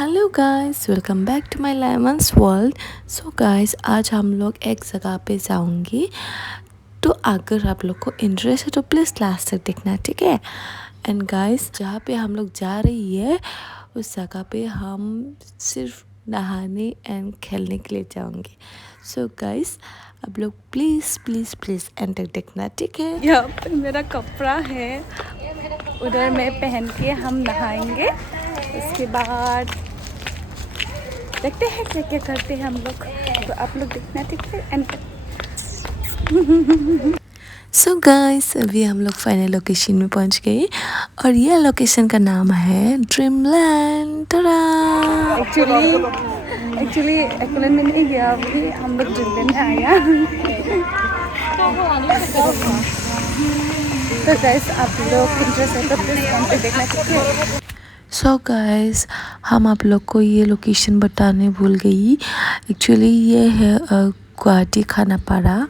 Hello guys, welcome back to my lemons world. So guys, आज हम लोग एक जगह पे जाऊंगी, तो अगर आप लोग को इंटरेस्ट है तो प्लीज़ लास्ट तक देखना, ठीक है। एंड गाइस, जहाँ पे हम लोग जा रही है उस जगह पे हम सिर्फ नहाने एंड खेलने के लिए जाऊंगी। सो गाइस, आप लोग प्लीज़ प्लीज़ प्लीज़ एंटर देखना, ठीक है। यहाँ पे मेरा कपड़ा है, उधर में पहन के हम नहाएंगे। उसके बाद देखते हैं क्या क्या करते हैं हम लोग, तो आप लोग देखना, ठीक है। एंड सो गाइस, अभी हम लोग फाइनल लोकेशन में पहुंच गए और यह लोकेशन का नाम है ड्रीमलैंड। टाटा। एक्चुअली एक्चुअली में नहीं गया, अभी हम लोग ड्रीमलैंड में आया। तो गाइस, आप लोग इंटरेस्ट है तो प्लीज हम पे देखना, ठीक है। सो गाइस, हम आप लोग को ये लोकेशन बताने भूल गई। एक्चुअली ये है गुवाहाटी खानापाड़ा।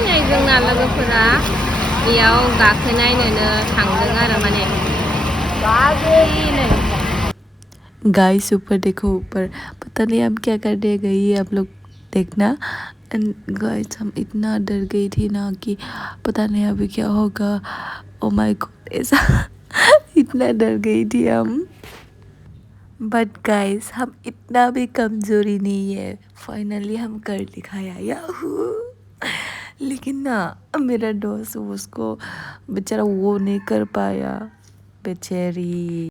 नै जोंना लोगोफोरा बेयाव गाखोनायनोनो थांदों आरो माने गाइस, ऊपर देखो, ऊपर पता नहीं हम क्या करने गई है, आप लोग देखना। एंड गाइस, हम इतना डर गई थी ना कि पता नहीं अभी क्या होगा। ओ माय गॉड, ऐसा इतना डर गई थी हम। बट गाइस, हम इतना भी कमज़ोरी नहीं है, फाइनली हम कर दिखाया, याहू। लेकिन ना, मेरा दोस्त उसको बेचारा वो नहीं कर पाया, बेचारी।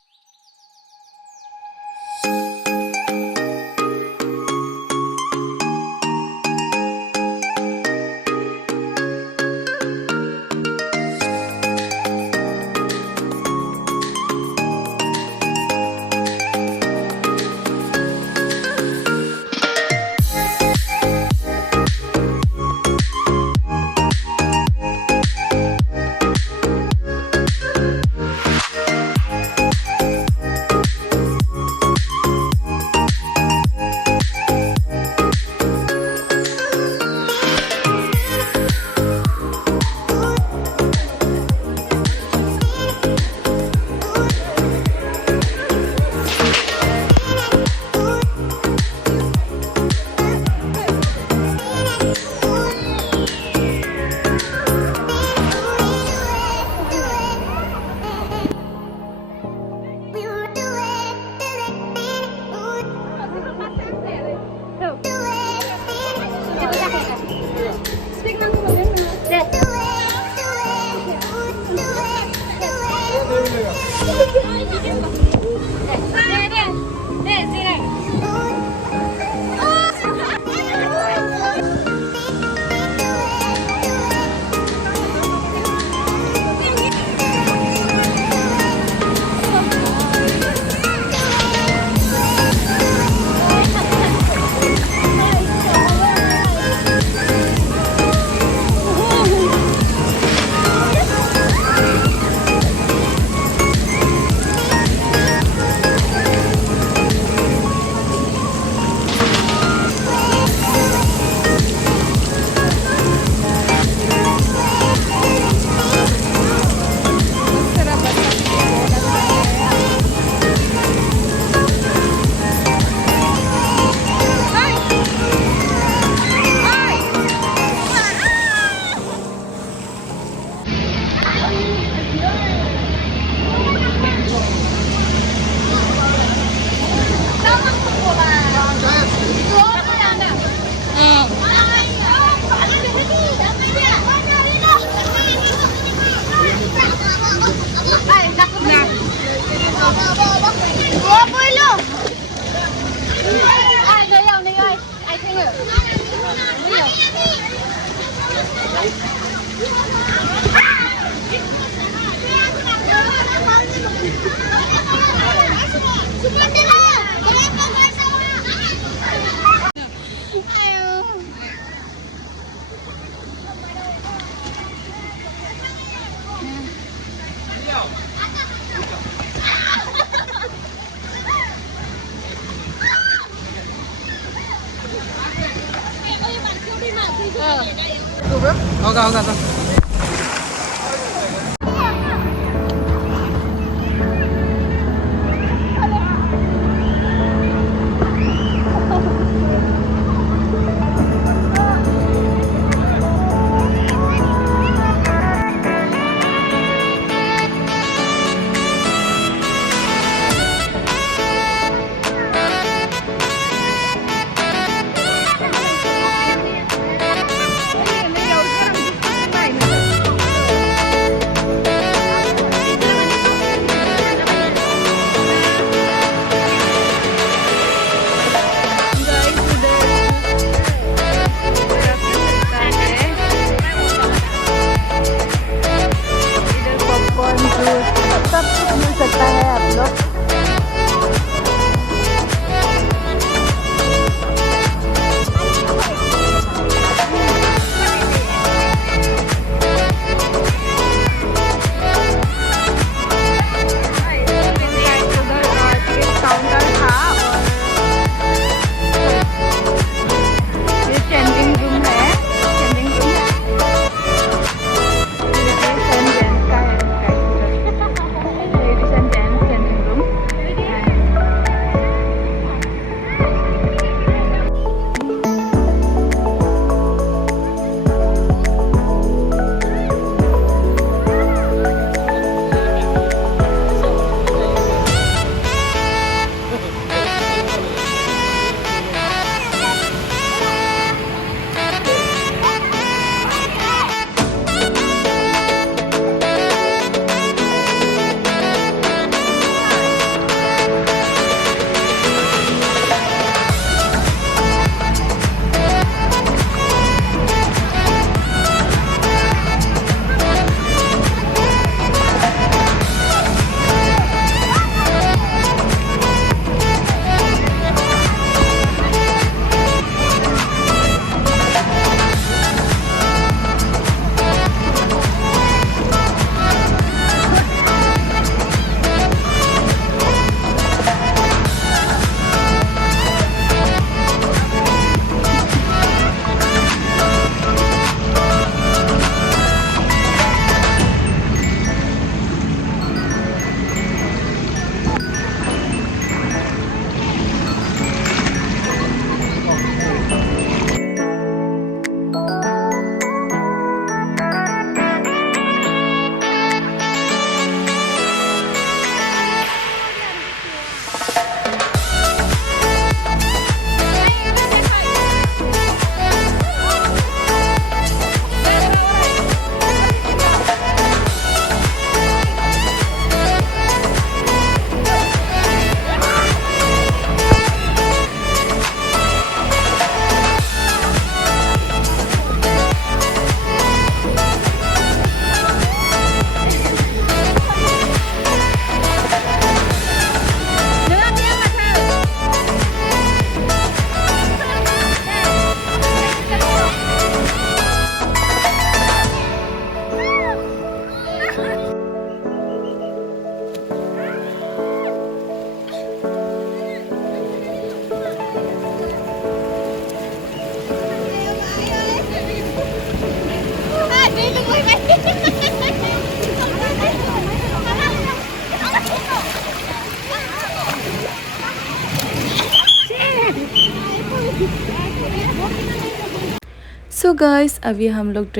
सो गाइस अभी हम लोग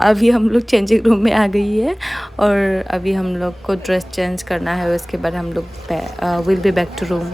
अभी हम लोग चेंजिंग रूम में आ गई है और अभी हम लोग को ड्रेस चेंज करना है। उसके बाद हम लोग will be back to room.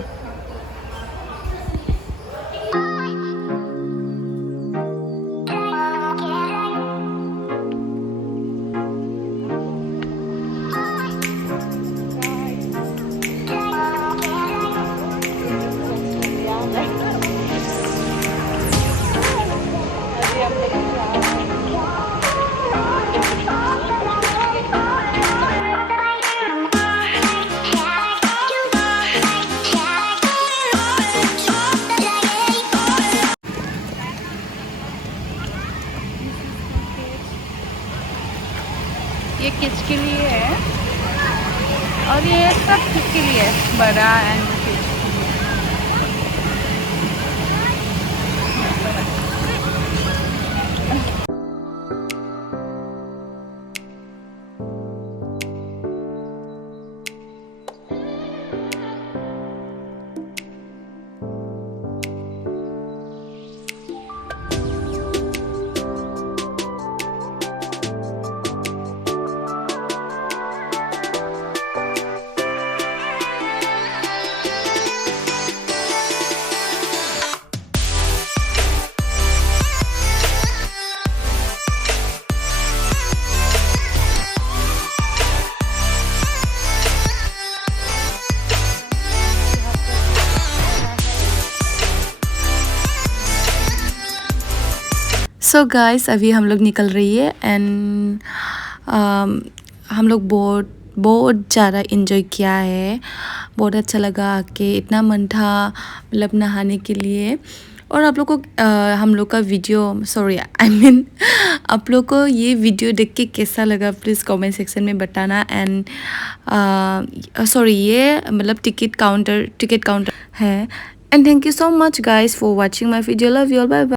Kids के लिए है और ये सब किड के लिए है, बड़ा एंड किड्स के लिए। सो गाइस अभी हम लोग निकल रही है एंड हम लोग बहुत ज़्यादा इन्जॉय किया है। बहुत अच्छा लगा आके, इतना मन था मतलब नहाने के लिए। और आप लोग को हम लोग का वीडियो आप लोग को ये वीडियो देख के कैसा लगा प्लीज़ कमेंट सेक्शन में बताना। एंड ये मतलब टिकट काउंटर है। And thank you so much guys for watching my video. Love you all, bye bye.